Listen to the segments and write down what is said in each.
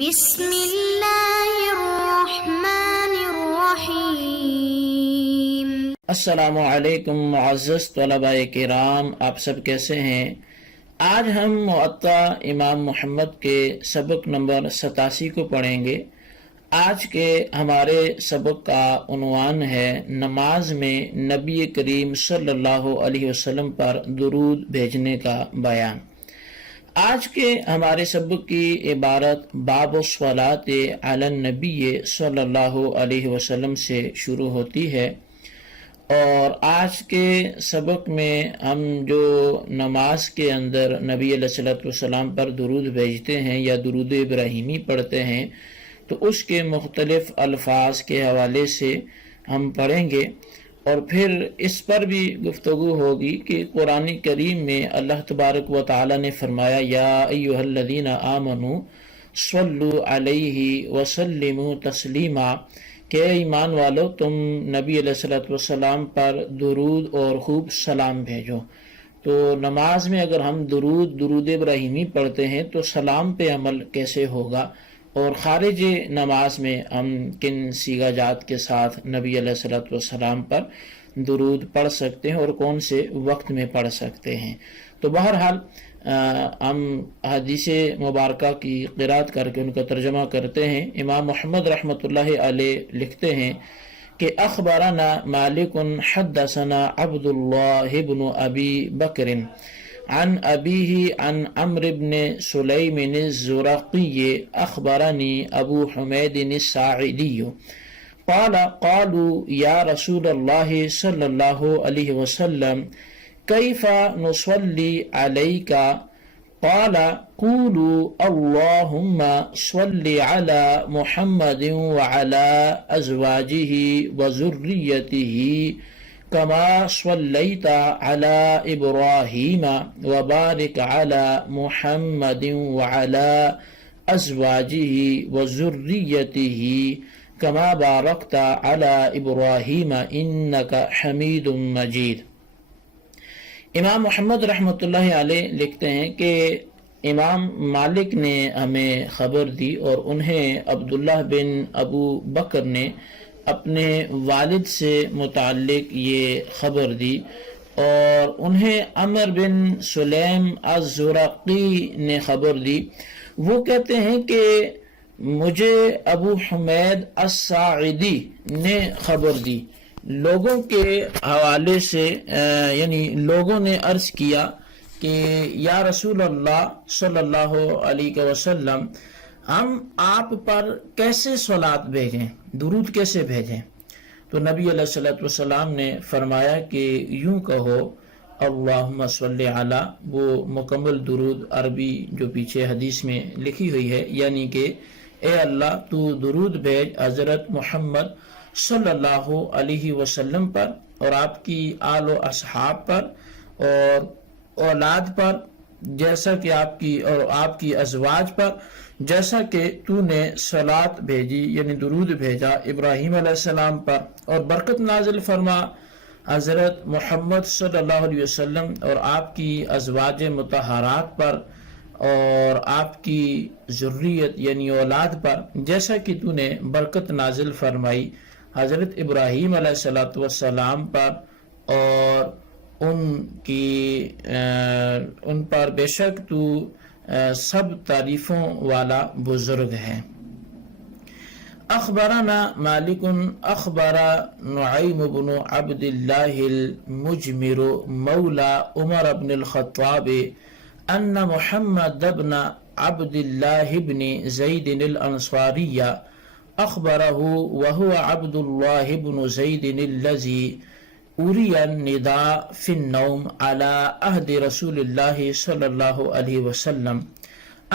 بسم اللہ الرحمن الرحیم۔ السلام علیکم معزز طلباء کرام، آپ سب کیسے ہیں؟ آج ہم معطا امام محمد کے سبق نمبر 87 کو پڑھیں گے۔ آج کے ہمارے سبق کا عنوان ہے نماز میں نبی کریم صلی اللہ علیہ وسلم پر درود بھیجنے کا بیان۔ آج کے ہمارے سبق کی عبارت باب الصلاۃ علی النبی صلی اللہ علیہ وسلم سے شروع ہوتی ہے، اور آج کے سبق میں ہم جو نماز کے اندر نبی علیہ الصلوۃ والسلام پر درود بھیجتے ہیں یا درود ابراہیمی پڑھتے ہیں، تو اس کے مختلف الفاظ کے حوالے سے ہم پڑھیں گے، اور پھر اس پر بھی گفتگو ہوگی کہ قرآن کریم میں اللہ تبارک و تعالی نے فرمایا یا ایھا الذین آمنوا صلوا علیہ وسلموا تسلیما، کہ ایمان والو تم نبی علیہ الصلوۃ والسلام پر درود اور خوب سلام بھیجو۔ تو نماز میں اگر ہم درود ابراہیمی پڑھتے ہیں تو سلام پہ عمل کیسے ہوگا، اور خارج نماز میں ہم کن صیغہ جات کے ساتھ نبی علیہ الصلوۃ والسلام پر درود پڑھ سکتے ہیں اور کون سے وقت میں پڑھ سکتے ہیں۔ تو بہرحال ہم حدیث مبارکہ کی قرات کر کے ان کا ترجمہ کرتے ہیں۔ امام محمد رحمۃ اللہ علیہ لکھتے ہیں کہ اخبرنا مالک حدثنا عبد اللہ بن ابی بکر عن ابیہ عن عمرو بن سلیم الزرقی اخبرنی ابو حمید الساعدی قال قالوا یا رسول اللہ صلی اللہ علیہ وسلم کیف نصلی علیک قال قولوا اللہم صل علی محمد وعلی ازواجہ وذریتہ کما صلیت علی ابراہیم وبارک علی محمد وعلی ازواجہ وذریتہ کما بارکت علی ابراہیم انک حمید مجید۔ امام محمد رحمۃ اللہ علیہ لکھتے ہیں کہ امام مالک نے ہمیں خبر دی، اور انہیں عبداللہ بن ابو بکر نے اپنے والد سے متعلق یہ خبر دی، اور انہیں عمر بن سلیم الزرقی نے خبر دی۔ وہ کہتے ہیں کہ مجھے ابو حمید الساعدی نے خبر دی۔ لوگوں کے حوالے سے یعنی لوگوں نے عرض کیا کہ یا رسول اللہ صلی اللہ علیہ وسلم، ہم آپ پر کیسے صلات بھیجیں، درود کیسے بھیجیں؟ تو نبی علیہ الصلوۃ والسلام نے فرمایا کہ یوں کہو اللہم صلی علی، وہ مکمل درود عربی جو پیچھے حدیث میں لکھی ہوئی ہے، یعنی کہ اے اللہ تو درود بھیج حضرت محمد صلی اللہ علیہ وسلم پر اور آپ کی آل و اصحاب پر اور اولاد پر، جیسا کہ آپ کی ازواج پر، جیسا کہ تو نے صلات بھیجی یعنی درود بھیجا ابراہیم علیہ السلام پر، اور برکت نازل فرما حضرت محمد صلی اللہ علیہ وسلم اور آپ کی ازواج مطہرات پر اور آپ کی ذریت یعنی اولاد پر، جیسا کہ تو نے برکت نازل فرمائی حضرت ابراہیم علیہ السلام پر اور ان پر، بے شک تو سب تعریفوں والا بزرگ ہے۔ اخبرنا مالک اخبر نعیم بن عبد اللہ المجمر مولا عمر بن الخطاب ان محمد بن عبد اللہ بن زید الانصاری اخبرہ وهو عبد اللہ بن زید الذی اری النداء فی النوم على عہد رسول اللہ صلی اللہ علیہ وسلم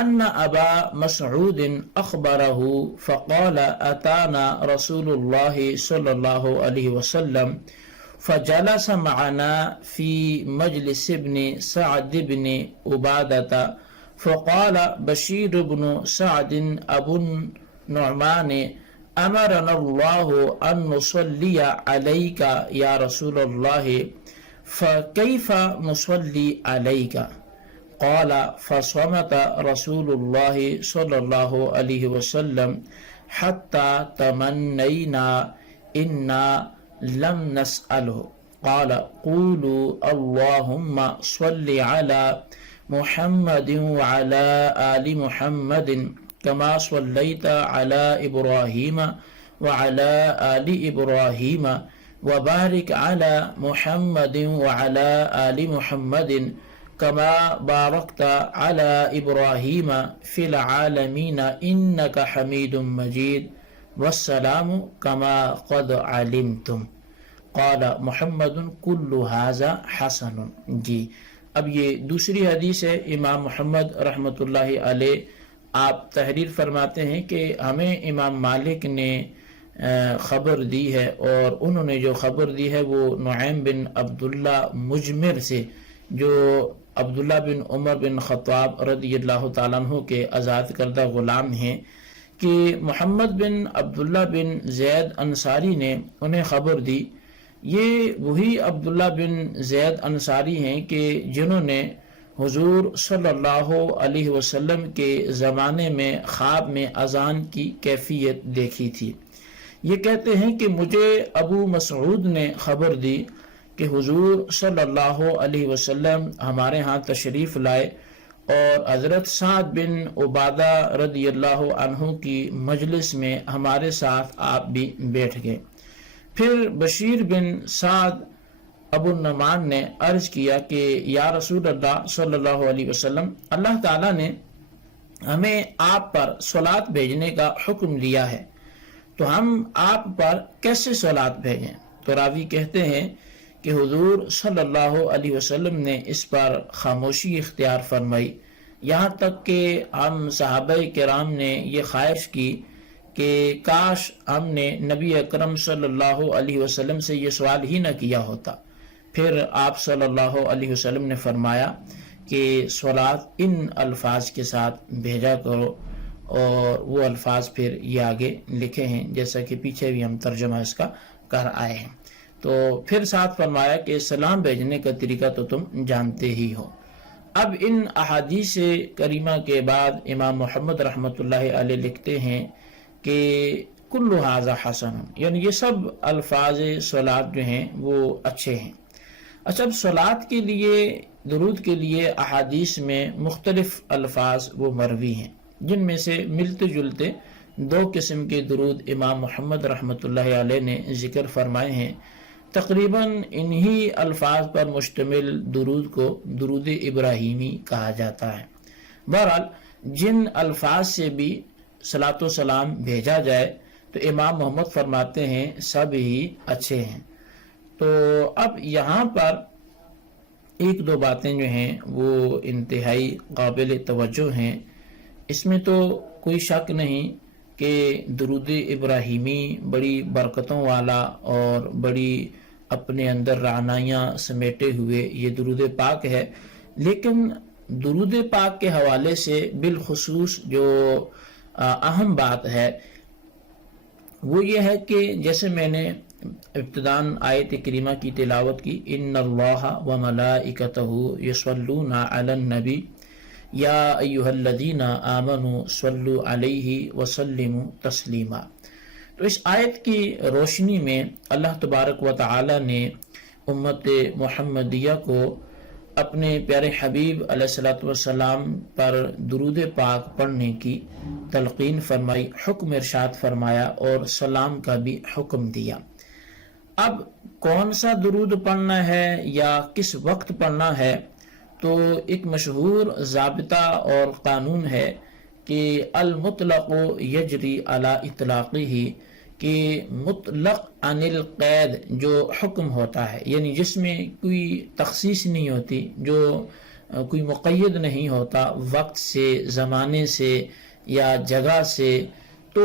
ان ابا مسعود اخبرہ فقال اتانا رسول اللہ صلی اللہ علیہ وسلم فجلس معنا فی مجلس ابن سعد بن عبادۃ فقال بشیر بن سعد ابو نعمان امرنا اللہ ان نصلی علیک یا رسول اللہ فکیف نصلی علیک قال فصمت رسول الله صلى الله عليه وسلم حتى تمنينا إنا لم نسأله قال قولوا اللهم صل على محمد وعلى آل محمد كما صليت على إبراهيم وعلى آل إبراهيم وبارك على محمد وعلى آل محمد كما باركت على إبراهيم في العالمين إنك حميد مجيد والسلام كما قد علمتم قال محمد كل هذا حسن. جی اب یہ دوسری حدیث ہے. امام محمد رحمۃ اللہ علیہ آپ تحریر فرماتے ہیں کہ ہمیں امام مالک نے خبر دی ہے، اور انہوں نے جو خبر دی ہے وہ نعیم بن عبداللہ مجمر سے، جو عبداللہ بن عمر بن خطاب رضی اللہ تعالیٰ عنہ کے آزاد کردہ غلام ہیں، کہ محمد بن عبداللہ بن زید انصاری نے انہیں خبر دی. یہ وہی عبداللہ بن زید انصاری ہیں کہ جنہوں نے حضور صلی اللہ علیہ وسلم کے زمانے میں خواب میں اذان کی کیفیت دیکھی تھی. یہ کہتے ہیں کہ مجھے ابو مسعود نے خبر دی کہ حضور صلی اللہ علیہ وسلم ہمارے ہاں تشریف لائے اور حضرت سعد بن عبادہ رضی اللہ عنہ کی مجلس میں ہمارے ساتھ آپ بھی بیٹھ گئے. پھر بشیر بن سعد ابو النعمان نے عرض کیا کہ یا رسول اللہ صلی اللہ علیہ وسلم، اللہ تعالیٰ نے ہمیں آپ پر صلات بھیجنے کا حکم دیا ہے، تو ہم آپ پر کیسے صلات بھیجیں؟ تو راوی کہتے ہیں کہ حضور صلی اللہ علیہ وسلم نے اس پر خاموشی اختیار فرمائی، یہاں تک کہ ہم صحابہ کرام نے یہ خواہش کی کہ کاش ہم نے نبی اکرم صلی اللہ علیہ وسلم سے یہ سوال ہی نہ کیا ہوتا. پھر آپ صلی اللہ علیہ وسلم نے فرمایا کہ صلات ان الفاظ کے ساتھ بھیجا کرو، اور وہ الفاظ پھر یہ آگے لکھے ہیں جیسا کہ پیچھے بھی ہم ترجمہ اس کا کر آئے ہیں. تو پھر ساتھ فرمایا کہ سلام بھیجنے کا طریقہ تو تم جانتے ہی ہو. اب ان احادیث کریمہ کے بعد امام محمد رحمۃ اللہ علیہ لکھتے ہیں کہ کل ھذا حسن، یعنی یہ سب الفاظ صلات جو ہیں وہ اچھے ہیں. اچھا، اب صلات کے لیے، درود کے لیے احادیث میں مختلف الفاظ وہ مروی ہیں، جن میں سے ملتے جلتے دو قسم کے درود امام محمد رحمۃ اللہ علیہ نے ذکر فرمائے ہیں. تقریباً انہی الفاظ پر مشتمل درود کو درود ابراہیمی کہا جاتا ہے. بہرحال جن الفاظ سے بھی صلاۃ و سلام بھیجا جائے تو امام محمد فرماتے ہیں سب ہی اچھے ہیں. تو اب یہاں پر ایک دو باتیں جو ہیں وہ انتہائی قابل توجہ ہیں. اس میں تو کوئی شک نہیں کہ درود ابراہیمی بڑی برکتوں والا اور بڑی اپنے اندر رعنائیاں سمیٹے ہوئے یہ درود پاک ہے، لیکن درود پاک کے حوالے سے بالخصوص جو اہم بات ہے وہ یہ ہے کہ جیسے میں نے ابتداً آیت کریمہ کی تلاوت کی، ان اللہ وملائکتہ یصلون علی النبی یا ایھا الذین آمنوا صلوا علیہ وسلموا تسلیما. تو اس آیت کی روشنی میں اللہ تبارک و تعالی نے امت محمدیہ کو اپنے پیارے حبیب علیہ الصلوۃ والسلام پر درود پاک پڑھنے کی تلقین فرمائی، حکم ارشاد فرمایا اور سلام کا بھی حکم دیا. اب کون سا درود پڑھنا ہے یا کس وقت پڑھنا ہے، تو ایک مشہور ضابطہ اور قانون ہے کہ المطلق یجری علی اطلاقہ، کہ مطلق عن القید جو حکم ہوتا ہے، یعنی جس میں کوئی تخصیص نہیں ہوتی، جو کوئی مقید نہیں ہوتا وقت سے، زمانے سے یا جگہ سے، تو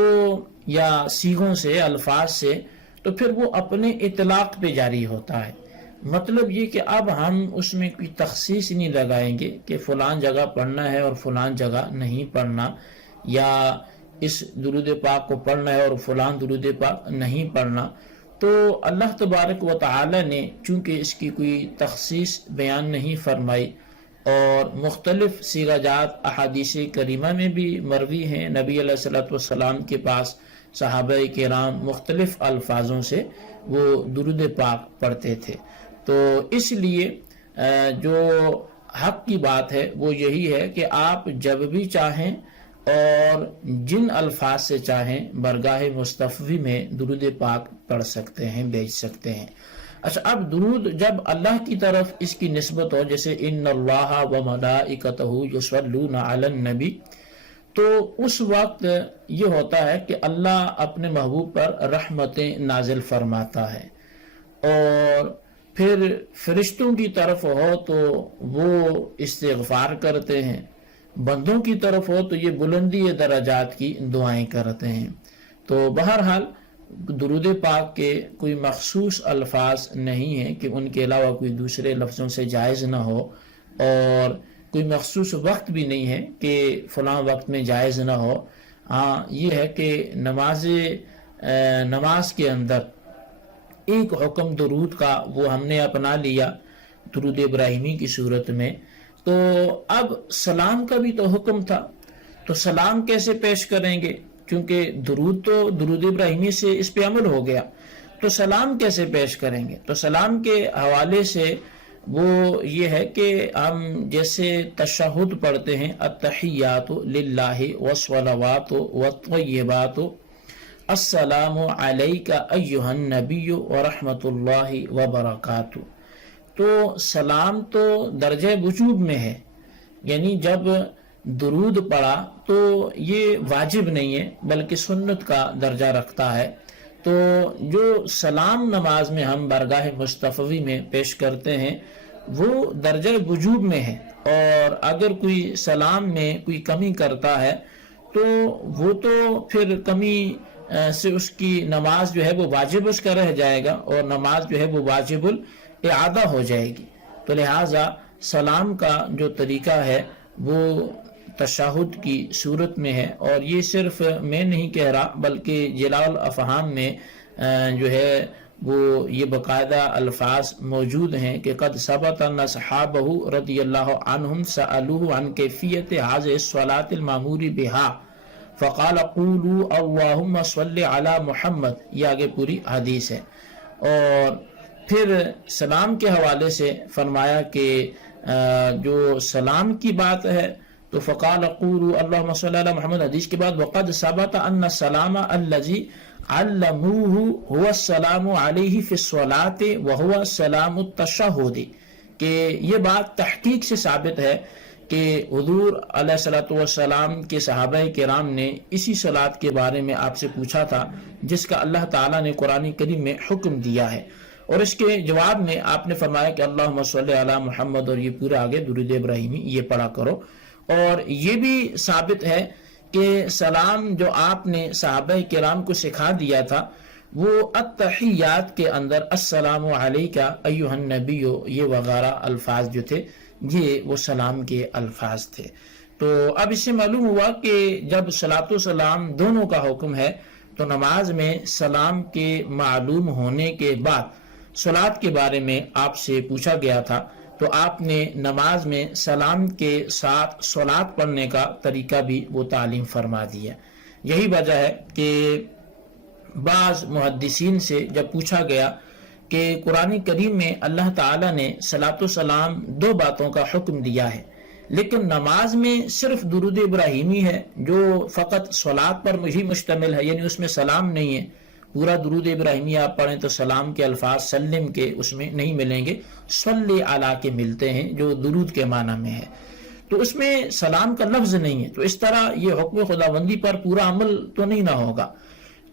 یا صیغوں سے، الفاظ سے، تو پھر وہ اپنے اطلاق پہ جاری ہوتا ہے. مطلب یہ کہ اب ہم اس میں کوئی تخصیص نہیں لگائیں گے کہ فلان جگہ پڑھنا ہے اور فلان جگہ نہیں پڑھنا، یا اس درود پاک کو پڑھنا ہے اور فلان درود پاک نہیں پڑھنا. تو اللہ تبارک و تعالی نے چونکہ اس کی کوئی تخصیص بیان نہیں فرمائی اور مختلف صیغہ جات احادیث کریمہ میں بھی مروی ہیں، نبی علیہ الصلوۃ والسلام کے پاس صحابہ کرام مختلف الفاظوں سے وہ درود پاک پڑھتے تھے۔ تو اس لیے جو حق کی بات ہے وہ یہی ہے کہ آپ جب بھی چاہیں اور جن الفاظ سے چاہیں برگاہ مصطفی میں درود پاک پڑھ سکتے ہیں، بھیج سکتے ہیں۔ اچھا، اب درود جب اللہ کی طرف اس کی نسبت ہو، جیسے ان اللہ و ملائکتہ یصلون علی النبی، تو اس وقت یہ ہوتا ہے کہ اللہ اپنے محبوب پر رحمتیں نازل فرماتا ہے، اور پھر فرشتوں کی طرف ہو تو وہ استغفار کرتے ہیں، بندوں کی طرف ہو تو یہ بلندی درجات کی دعائیں کرتے ہیں۔ تو بہرحال درود پاک کے کوئی مخصوص الفاظ نہیں ہیں کہ ان کے علاوہ کوئی دوسرے لفظوں سے جائز نہ ہو، اور کوئی مخصوص وقت بھی نہیں ہے کہ فلاں وقت میں جائز نہ ہو۔ ہاں یہ ہے کہ نماز کے اندر ایک حکم درود کا وہ ہم نے اپنا لیا درود ابراہیمی کی صورت میں، تو اب سلام کا بھی تو حکم تھا، تو سلام کیسے پیش کریں گے؟ کیونکہ درود تو درود ابراہیمی سے اس پہ عمل ہو گیا، تو سلام کیسے پیش کریں گے؟ تو سلام کے حوالے سے وہ یہ ہے کہ ہم جیسے تشہد پڑھتے ہیں، التحیات للہ والصلوات والطیبات السلام علیک ایہا النبی ورحمۃ اللہ وبرکاتہ، تو سلام تو درجہ وجوب میں ہے، یعنی جب درود پڑھا تو یہ واجب نہیں ہے بلکہ سنت کا درجہ رکھتا ہے۔ تو جو سلام نماز میں ہم برگاہ مصطفی میں پیش کرتے ہیں وہ درجہ وجوب میں ہے، اور اگر کوئی سلام میں کوئی کمی کرتا ہے تو وہ تو پھر کمی سے اس کی نماز جو ہے وہ واجب اس کا رہ جائے گا، اور نماز جو ہے وہ واجب الاعادہ ہو جائے گی۔ تو لہٰذا سلام کا جو طریقہ ہے وہ تشہد کی صورت میں ہے، اور یہ صرف میں نہیں کہہ رہا بلکہ جلاء الافہام میں جو ہے وہ یہ باقاعدہ الفاظ موجود ہیں کہ قد ثبت ان صحابہ رضی اللہ عنہم سألوہ عن کیفیت هذه الصلاة المامور بها فقال قولوا اللہم صل علی محمد، یہ آگے پوری حدیث ہے۔ اور پھر سلام کے حوالے سے فرمایا کہ جو سلام کی بات ہے تو فقال قولوا اللہم صل علی محمد، حدیث کے بعد وقد ثبت ان السلام الذی علموه هو السلام علیہ فی الصلاة وهو سلام التشہد، کہ یہ بات تحقیق سے ثابت ہے کہ حضور علیہ الصلوۃ والسلام کے صحابہ کرام نے اسی صلاۃ کے بارے میں آپ سے پوچھا تھا جس کا اللہ تعالیٰ نے قرآن کریم میں حکم دیا ہے، اور اس کے جواب میں آپ نے فرمایا کہ اللہم صلی علی محمد، اور یہ پورے آگے درود ابراہیمی یہ پڑھا کرو۔ اور یہ بھی ثابت ہے کہ سلام جو آپ نے صحابہ کرام کو سکھا دیا تھا وہ التحیات کے اندر السلام علیک ایہا النبی یہ وغیرہ الفاظ جو تھے یہ وہ سلام کے الفاظ تھے۔ تو اب اس سے معلوم ہوا کہ جب صلاۃ و سلام دونوں کا حکم ہے تو نماز میں سلام کے معلوم ہونے کے بعد صلاۃ کے بارے میں آپ سے پوچھا گیا تھا، تو آپ نے نماز میں سلام کے ساتھ صلاۃ پڑھنے کا طریقہ بھی وہ تعلیم فرما دیا۔ یہی وجہ ہے کہ بعض محدثین سے جب پوچھا گیا کہ قرآن کریم میں اللہ تعالیٰ نے صلاۃ و سلام دو باتوں کا حکم دیا ہے، لیکن نماز میں صرف درود ابراہیمی ہے جو فقط صلاۃ پر ہی مشتمل ہے، یعنی اس میں سلام نہیں ہے، پورا درود ابراہیمی آپ پڑھیں تو سلام کے الفاظ سلم کے اس میں نہیں ملیں گے، صلی علی کے ملتے ہیں جو درود کے معنی میں ہے، تو اس میں سلام کا لفظ نہیں ہے، تو اس طرح یہ حکم خداوندی پر پورا عمل تو نہیں نہ ہوگا۔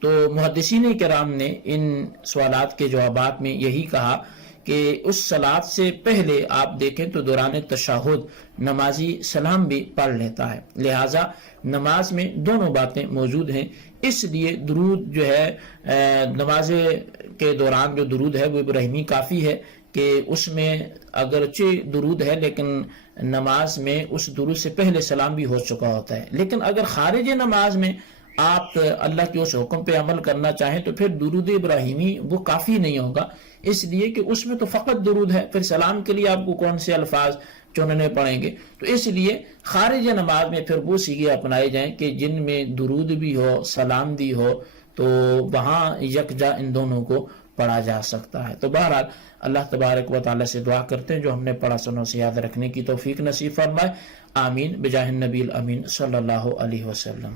تو محدثین کرام نے ان سوالات کے جوابات میں یہی کہا کہ اس صلاۃ سے پہلے آپ دیکھیں تو دوران تشہد نمازی سلام بھی پڑھ لیتا ہے، لہٰذا نماز میں دونوں باتیں موجود ہیں، اس لیے درود جو ہے نماز کے دوران جو درود ہے وہ ابراہیمی کافی ہے کہ اس میں اگرچہ درود ہے لیکن نماز میں اس درود سے پہلے سلام بھی ہو چکا ہوتا ہے، لیکن اگر خارج نماز میں آپ اللہ کے اس حکم پہ عمل کرنا چاہیں تو پھر درود ابراہیمی وہ کافی نہیں ہوگا، اس لیے کہ اس میں تو فقط درود ہے، پھر سلام کے لیے آپ کو کون سے الفاظ چننے پڑیں گے. تو اس لیے خارج نماز میں پھر وہ سیغے اپنائے جائیں کہ جن میں درود بھی ہو، سلام بھی ہو، تو وہاں یکجا ان دونوں کو پڑھا جا سکتا ہے. تو بہرحال اللہ تبارک و تعالی سے دعا کرتے ہیں جو ہم نے پڑھا سنو سے یاد رکھنے کی توفیق نصیب فرمائے. آمین بجاہ النبی الامین صلی اللہ علیہ وسلم.